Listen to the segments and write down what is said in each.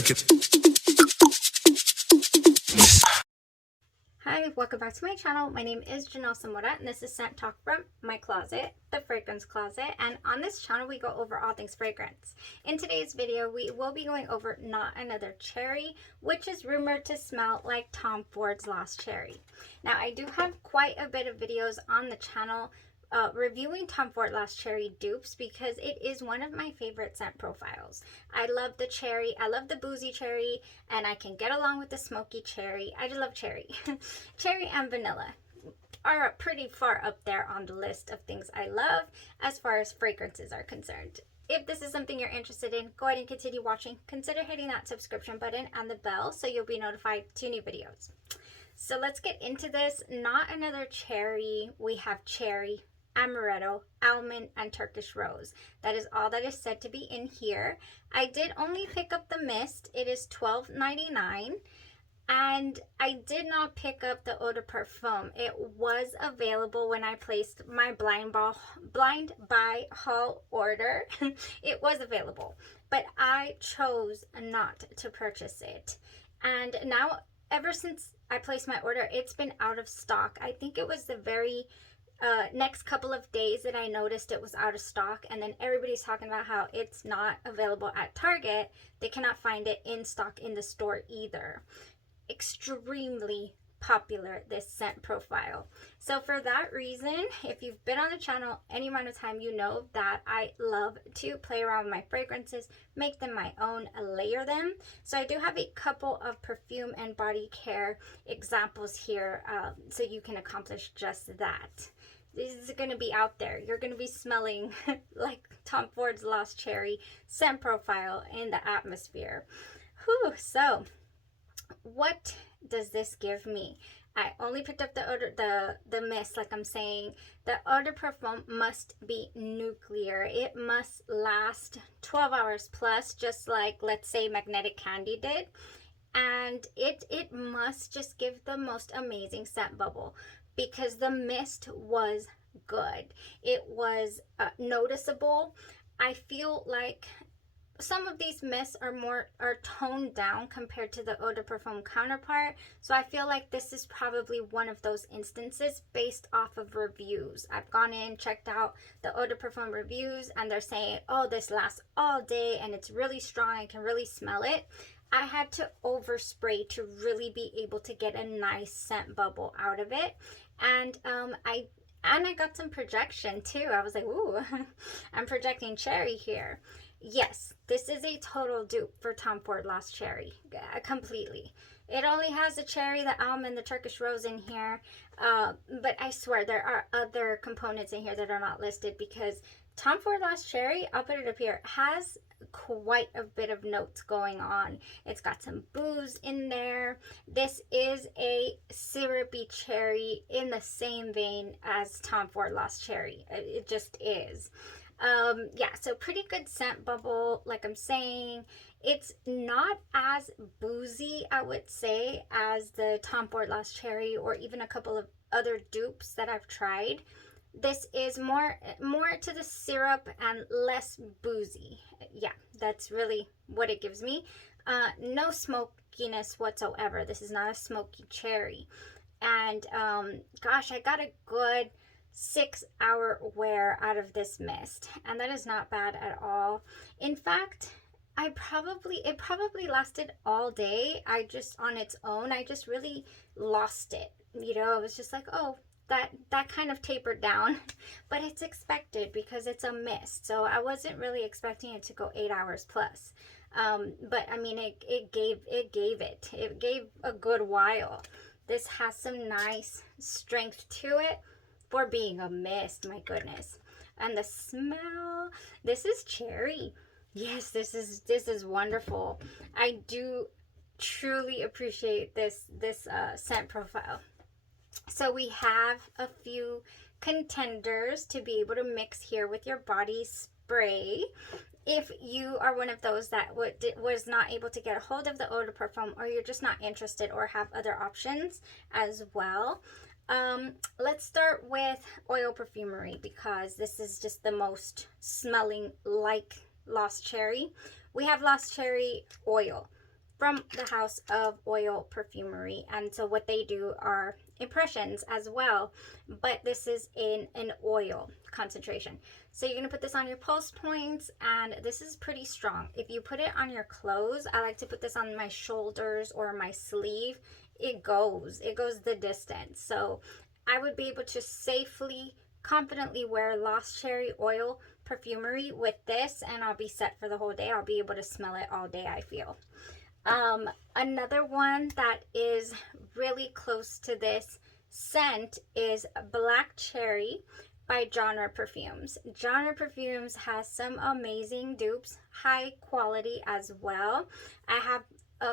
check it. Hi, welcome back to my channel. My name is Janelle Zamora, and this is Scent Talk from my closet, the fragrance closet. And on this channel, we go over all things fragrance. In today's video, we will be going over Not Another Cherry, which is rumored to smell like Tom Ford's Lost Cherry. Now, I do have quite a bit of videos on the channel reviewing Tom Ford Lost Cherry dupes because it is one of my favorite scent profiles. I love the cherry, I love the boozy cherry, and I can get along with the smoky cherry. I just love cherry. Cherry and vanilla are pretty far up there on the list of things I love as far as fragrances are concerned. If this is something you're interested in, go ahead and continue watching. Consider hitting that subscription button and the bell so you'll be notified to new videos. So let's get into this. Not Another Cherry. We have cherry, amaretto, almond, and Turkish rose. That is all that is said to be in here. I did only pick up the mist. It is $12.99. And I did not pick up the eau de parfum. It was available when I placed my blind buy haul order. It was available, but I chose not to purchase it. And now, ever since I placed my order, it's been out of stock. I think it was the very next couple of days that I noticed it was out of stock, and then everybody's talking about how it's not available at Target. They cannot find it in stock in the store either. Extremely popular, this scent profile. So for that reason, if you've been on the channel any amount of time, you know that I love to play around with my fragrances, make them my own, layer them. So I do have a couple of perfume and body care examples here, so you can accomplish just that. This is going to be out there. You're going to be smelling like Tom Ford's Lost Cherry scent profile in the atmosphere. Whew, so what does this give me? I only picked up the mist, like I'm saying. The eau de parfum must be nuclear. It must last 12 hours plus, just like, let's say, Magnetic Candy did. And it must just give the most amazing scent bubble, because the mist was good. It was noticeable. I feel like some of these mists are toned down compared to the eau de parfum counterpart. So I feel like this is probably one of those instances based off of reviews. I've gone in, checked out the eau de parfum reviews, and they're saying, oh, this lasts all day and it's really strong. I can really smell it. I had to overspray to really be able to get a nice scent bubble out of it. And I got some projection too. I was like, ooh, I'm projecting cherry here. Yes, this is a total dupe for Tom Ford Lost Cherry, completely. It only has the cherry, the almond, the Turkish rose in here, but I swear there are other components in here that are not listed, because Tom Ford Lost Cherry, I'll put it up here, has quite a bit of notes going on. It's got some booze in there. This is a syrupy cherry in the same vein as Tom Ford Lost Cherry. It just is. Yeah, so pretty good scent bubble, like I'm saying. It's not as boozy, I would say, as the Tom Ford Lost Cherry or even a couple of other dupes that I've tried. This is more to the syrup and less boozy. Yeah, that's really what it gives me. No smokiness whatsoever. This is not a smoky cherry. And gosh, I got a good 6-hour wear out of this mist, and that is not bad at all. In fact, it probably lasted all day. On its own, I just really lost it. You know, it was just like, oh, that kind of tapered down, but it's expected because it's a mist. So I wasn't really expecting it to go 8 hours plus. But I mean, it gave a good while. This has some nice strength to it for being a mist, my goodness. And the smell, this is cherry. Yes, this is wonderful. I do truly appreciate this scent profile. So we have a few contenders to be able to mix here with your body spray. If you are one of those that was not able to get a hold of the eau de parfum, or you're just not interested or have other options as well, let's start with oil perfumery, because this is just the most smelling like Lost Cherry. We have Lost Cherry oil. from the house of Oil Perfumery. And so what they do are impressions as well, but this is in an oil concentration. So you're going to put this on your pulse points, and this is pretty strong. If you put it on your clothes, I like to put this on my shoulders or my sleeve. It goes the distance. So I would be able to safely, confidently wear Lost Cherry Oil Perfumery with this, and I'll be set for the whole day. I'll be able to smell it all day, I feel. Another one that is really close to this scent is Black Cherry by Genre Perfumes. Genre Perfumes has some amazing dupes, high quality as well. I have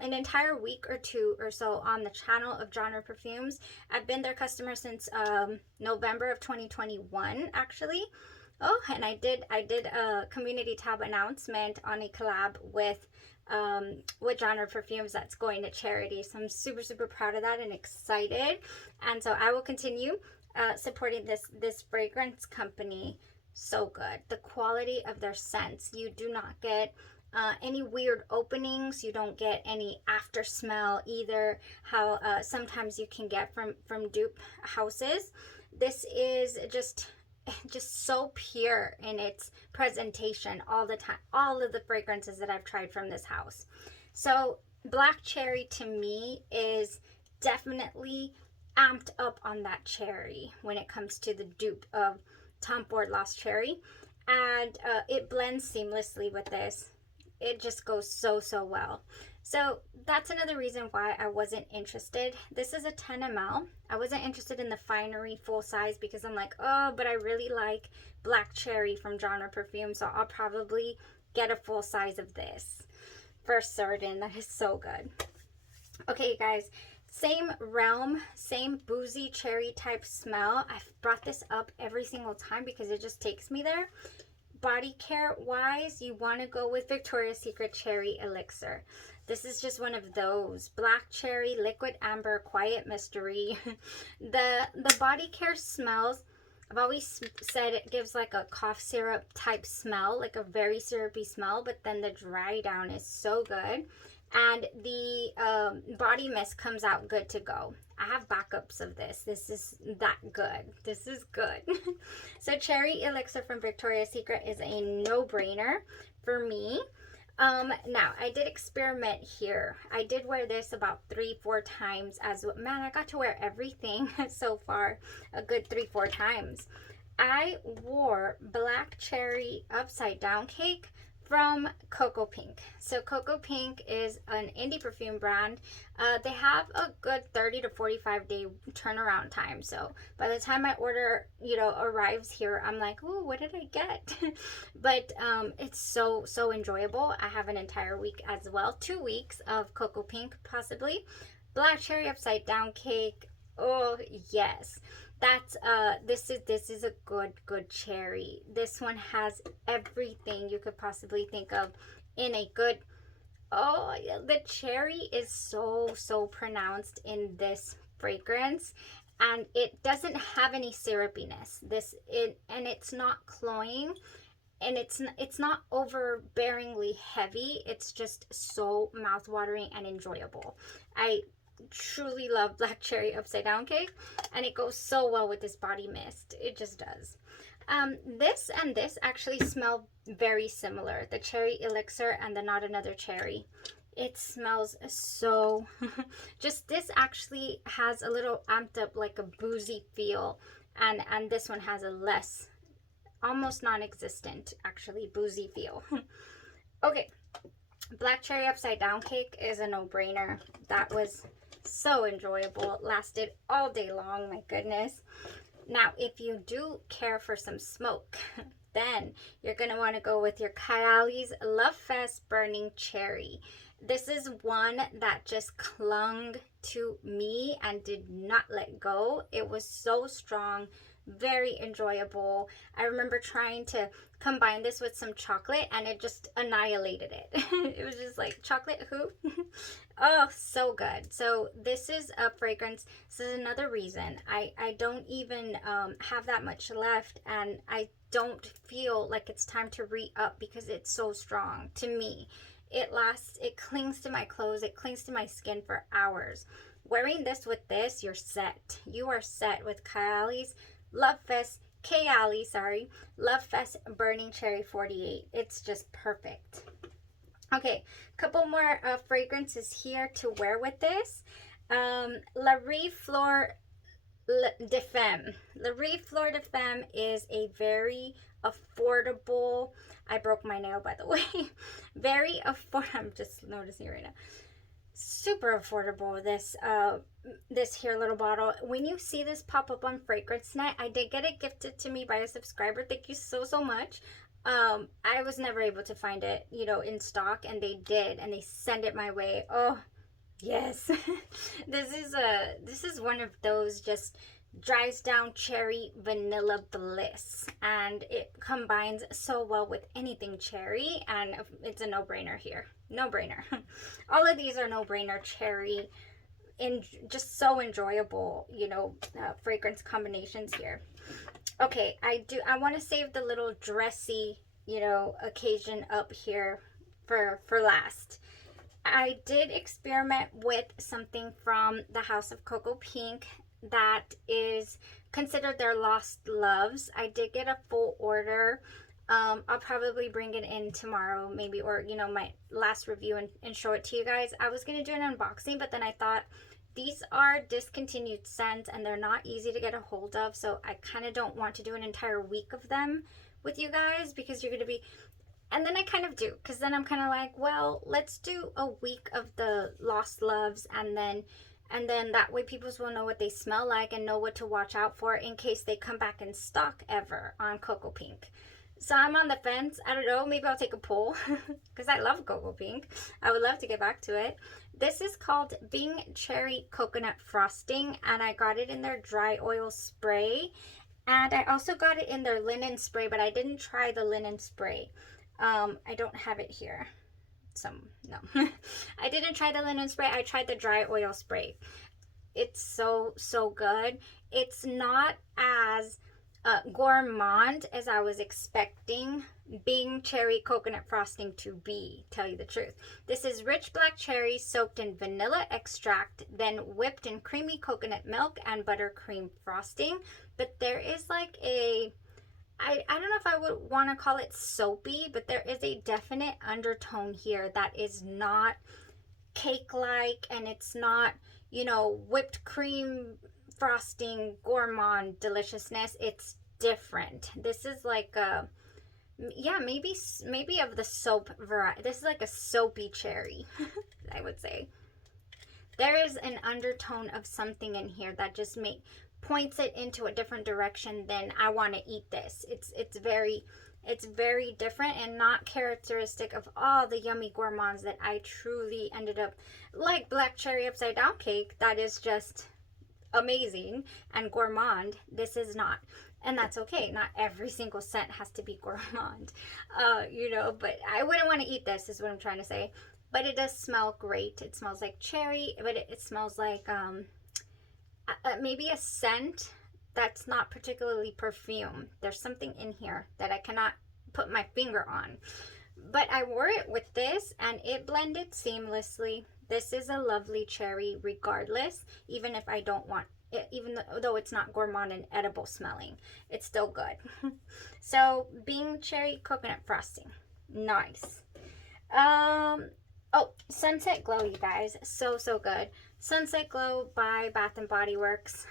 an entire week or two or so on the channel of Genre Perfumes. I've been their customer since November of 2021 actually. Oh, and I did a community tab announcement on a collab with Genre Perfumes that's going to charity. So I'm super proud of that and excited. And so I will continue supporting this fragrance company. So good. The quality of their scents. You do not get any weird openings. You don't get any after smell either. How sometimes you can get from dupe houses. This is just so pure in its presentation all the time. All of the fragrances that I've tried from this house. So Black Cherry to me is definitely amped up on that cherry when it comes to the dupe of Tom Ford Lost Cherry, and it blends seamlessly with this. It just goes so well. So that's another reason why I wasn't interested. This is a 10 ml. I wasn't interested in the Finery full size because I'm like, oh, but I really like Black Cherry from Genre Perfume, so I'll probably get a full size of this for certain. That is so good. Okay, guys, same realm, same boozy cherry type smell. I've brought this up every single time because it just takes me there. Body care wise, you want to go with Victoria's Secret Cherry Elixir. This is just one of those. Black Cherry, Liquid Amber, Quiet Mystery. The body care smells, I've always said it gives like a cough syrup type smell, like a very syrupy smell, but then the dry down is so good. And the body mist comes out good to go. I have backups of this. This is that good. This is good. So Cherry Elixir from Victoria's Secret is a no-brainer for me. Now I did experiment here. I did wear this about 3-4 times as well. Man, I got to wear everything so far a good 3-4 times. I wore Black Cherry Upside Down Cake from Coco Pink. So Coco Pink is an indie perfume brand. They have a good 30 to 45 day turnaround time. So by the time my order, arrives here, I'm like, oh, what did I get? But it's so enjoyable. I have an entire week as well. 2 weeks of Coco Pink possibly. Black Cherry Upside Down Cake. Oh yes. That's this is a good cherry. This one has everything you could possibly think of in a good. Oh, the cherry is so pronounced in this fragrance, and it doesn't have any syrupiness. And it's not cloying, and it's not overbearingly heavy. It's just so mouthwatering and enjoyable. I truly love Black Cherry Upside Down Cake, and it goes so well with this body mist. It just does. This and this actually smell very similar, the Cherry Elixir and the Not Another Cherry. It smells so just this actually has a little amped up, like a boozy feel, and this one has a less, almost non-existent actually, boozy feel. Okay, Black Cherry Upside Down Cake is a no-brainer. That was so enjoyable. It lasted all day long, my goodness. Now, if you do care for some smoke, then you're going to want to go with your Kayali's Love Fest Burning Cherry. This is one that just clung to me and did not let go. It was so strong, very enjoyable. I remember trying to combine this with some chocolate and it just annihilated it. It was just like, chocolate who? Oh, so good. So this is a fragrance. This is another reason I don't even have that much left, and I don't feel like it's time to re-up because it's so strong to me. It lasts, it clings to my clothes, it clings to my skin for hours. Wearing this with this, you're set. You are set with Kayali's Love Fest, Love Fest Burning Cherry 48. It's just perfect. Okay, couple more fragrances here to wear with this. La Rive Fleur de Femme. La Rive Fleur de Femme is a very affordable, I broke my nail by the way, very affordable, I'm just noticing right now, super affordable, this here little bottle. When you see this pop up on Fragrance Net, I did get it gifted to me by a subscriber. Thank you so much. I was never able to find it, you know, in stock, and they did, and they sent it my way. Oh yes. This is one of those just dries down cherry vanilla bliss, and it combines so well with anything cherry, and it's a no-brainer here. No-brainer. All of these are no-brainer cherry, and just so enjoyable, you know, fragrance combinations here. Okay, I want to save the little dressy, you know, occasion up here for last. I did experiment with something from the House of Cocoa Pink that is considered their lost loves. I did get a full order. I'll probably bring it in tomorrow maybe, or you know, my last review, and show it to you guys. I was gonna do an unboxing, but then I thought these are discontinued scents and they're not easy to get a hold of, so I kind of don't want to do an entire week of them with you guys, because you're gonna be, and then I kind of do, because then I'm kind of like, well, let's do a week of the lost loves, and then that way people will know what they smell like and know what to watch out for in case they come back in stock ever on Cocoa Pink. So I'm on the fence. I don't know, maybe I'll take a poll because I love Cocoa Pink. I would love to get back to it. This is called Bing Cherry Coconut Frosting, and I got it in their dry oil spray, and I also got it in their linen spray, but I didn't try the linen spray. I don't have it here. No. I didn't try the linen spray. I tried the dry oil spray. It's so good. It's not as gourmand as I was expecting Bing Cherry Coconut Frosting to be, tell you the truth. This is rich black cherries soaked in vanilla extract, then whipped in creamy coconut milk and buttercream frosting. But there is like a, I don't know if I would want to call it soapy, but there is a definite undertone here that is not cake-like, and it's not, you know, whipped cream frosting gourmand deliciousness. It's different. This is like a, yeah, maybe of the soap variety. This is like a soapy cherry, I would say. There is an undertone of something in here that just points it into a different direction than I want to eat this. It's very different and not characteristic of all the yummy gourmands that I truly ended up, like black cherry upside down cake, that is just amazing and gourmand. This is not, and that's okay. Not every single scent has to be gourmand, you know, but I wouldn't want to eat this, is what I'm trying to say. But it does smell great. It smells like cherry, but it smells like maybe a scent that's not particularly perfume. There's something in here that I cannot put my finger on. But I wore it with this and it blended seamlessly. This is a lovely cherry regardless, even if I don't want it, even though it's not gourmand and edible smelling, it's still good. So Bing Cherry Coconut Frosting, nice. Oh, Sunset Glow, you guys, so good. Sunset Glow by Bath and Body Works.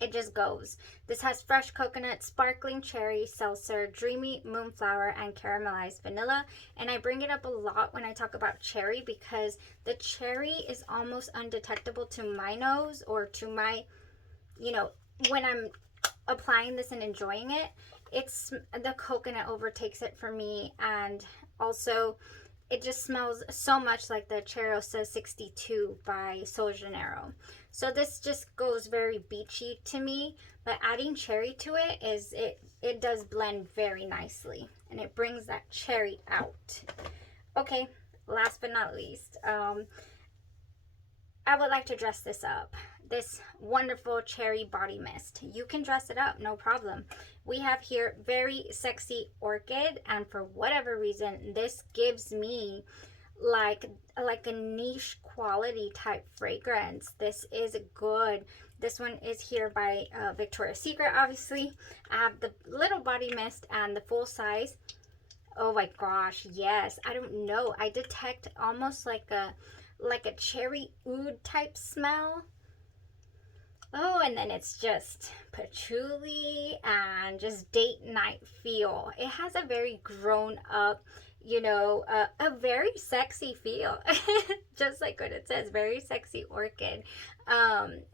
It just goes. This has fresh coconut, sparkling cherry, seltzer, dreamy moonflower, and caramelized vanilla. And I bring it up a lot when I talk about cherry because the cherry is almost undetectable to my nose, or to my, you know, when I'm applying this and enjoying it. It's the coconut overtakes it for me, and also it just smells so much like the Cherosa 62 by Sol Janeiro. So this just goes very beachy to me, but adding cherry to it it does blend very nicely, and it brings that cherry out. Okay, last but not least, I would like to dress this up. this wonderful cherry body mist. You can dress it up, no problem. We have here very sexy orchid, and for whatever reason, this gives me like a niche quality type fragrance. This is good. This one is here by Victoria's Secret, obviously. I have the little body mist and the full size. Oh my gosh, yes. I don't know. I detect almost like a cherry oud type smell. Oh, and then it's just patchouli and just date night feel. It has a very grown up, you know, a very sexy feel. Just like what it says, very sexy orchid.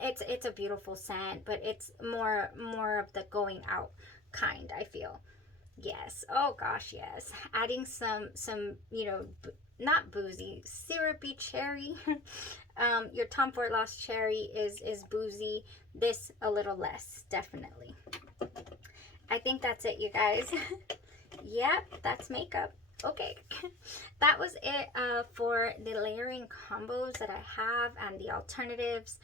It's a beautiful scent, but it's more of the going out kind, I feel. Yes. Oh gosh, yes. Adding some you know, not boozy, syrupy cherry. Your Tom Ford Lost cherry is boozy. This a little less, definitely. I think that's it, you guys. Yep, that's makeup. Okay, that was it for the layering combos that I have and the alternatives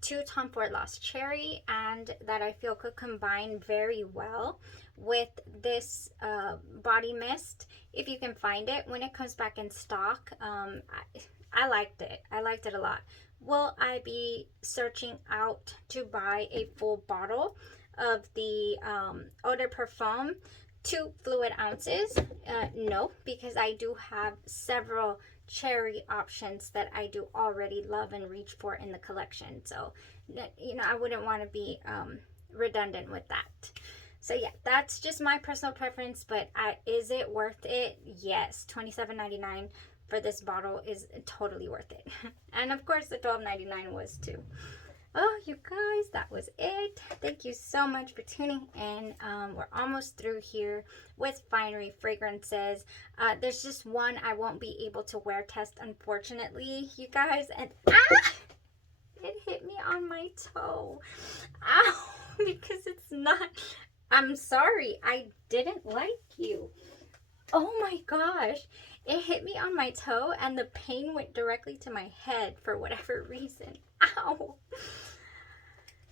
to Tom Ford Lost Cherry, and that I feel could combine very well with this body mist, if you can find it when it comes back in stock. I liked it. I liked it a lot. Will I be searching out to buy a full bottle of the eau de parfum 2 fluid ounces? No, because I do have several cherry options that I do already love and reach for in the collection. So, you know, I wouldn't want to be redundant with that. So yeah, that's just my personal preference, but is it worth it? Yes, $27.99 for this bottle is totally worth it. And of course the $12.99 was too. Oh, you guys, that was it. Thank you so much for tuning in. We're almost through here with Finery fragrances. There's just one I won't be able to wear test, unfortunately, you guys. And it hit me on my toe. Ow, because it's not... I'm sorry, I didn't like you. Oh my gosh. It hit me on my toe and the pain went directly to my head for whatever reason. Ow.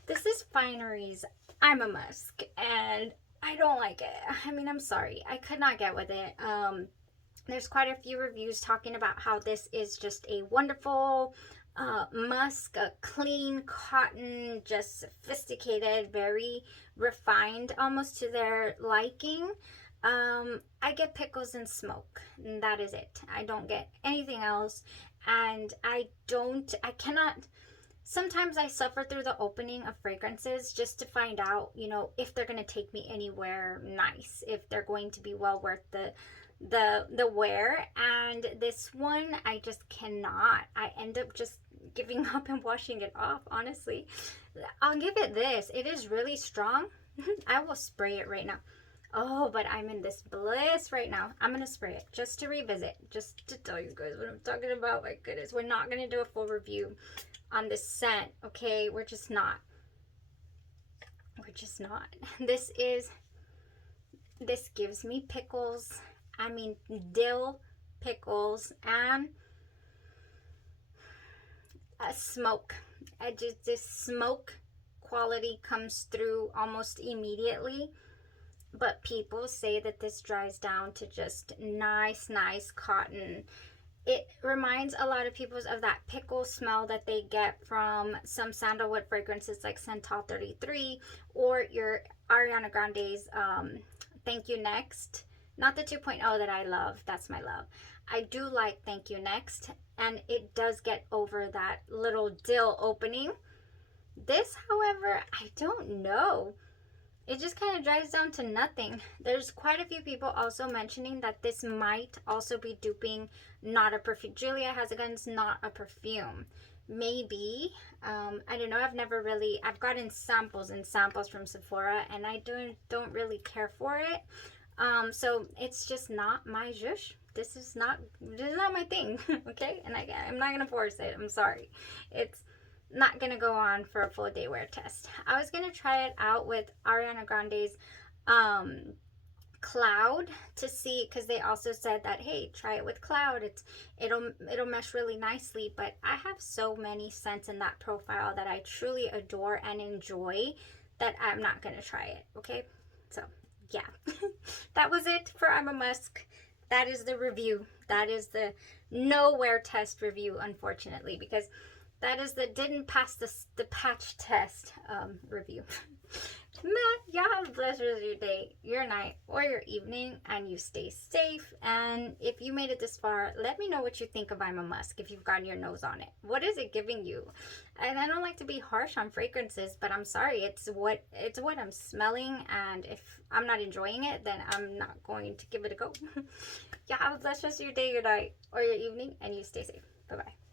This is Finery's I'm a Musk, and I don't like it. I mean, I'm sorry. I could not get with it. There's quite a few reviews talking about how this is just a wonderful musk, a clean cotton, just sophisticated, very refined, almost to their liking. I get pickles and smoke, and that is it. I don't get anything else, and I cannot... Sometimes I suffer through the opening of fragrances just to find out, you know, if they're going to take me anywhere nice, if they're going to be well worth the wear. And this one, I just cannot. I end up just giving up and washing it off, honestly. I'll give it this. It is really strong. I will spray it right now. Oh, but I'm in this bliss right now. I'm going to spray it just to revisit, just to tell you guys what I'm talking about. My goodness, we're not going to do a full review on this scent, okay? We're just not. This gives me pickles. I mean, dill, pickles, and smoke. This smoke quality comes through almost immediately. But people say that this dries down to just nice cotton. It reminds a lot of people of that pickle smell that they get from some sandalwood fragrances like Santal 33 or your Ariana Grande's Thank You Next. Not the 2.0 that I love. That's my love. I do like Thank You Next, and it does get over that little dill opening. This, however, I don't know. It just kind of dries down to nothing. There's quite a few people also mentioning that this might also be duping not a perfume. Julia has a gun's not a perfume. Maybe. I don't know. I've gotten samples and samples from Sephora, and I don't really care for it. So it's just not my zhush. This is not my thing. Okay? And I'm not gonna force it. I'm sorry. It's not gonna go on for a full day wear test. I was gonna try it out with Ariana Grande's cloud to see, because they also said that, hey, try it with cloud, it'll mesh really nicely. But I have so many scents in that profile that I truly adore and enjoy that I'm not gonna try it. Okay, so yeah. That was it for I'm a Musk. That is the review. That is the nowhere test review, unfortunately, because that is the didn't pass the patch test review. Y'all have a blessed rest of your day, your night, or your evening, and you stay safe. And if you made it this far, let me know what you think of I'm a Musk if you've gotten your nose on it. What is it giving you? And I don't like to be harsh on fragrances, but I'm sorry, it's what I'm smelling, and if I'm not enjoying it, then I'm not going to give it a go. Y'all have a blessed rest of your day, your night, or your evening, and you stay safe. Bye-bye.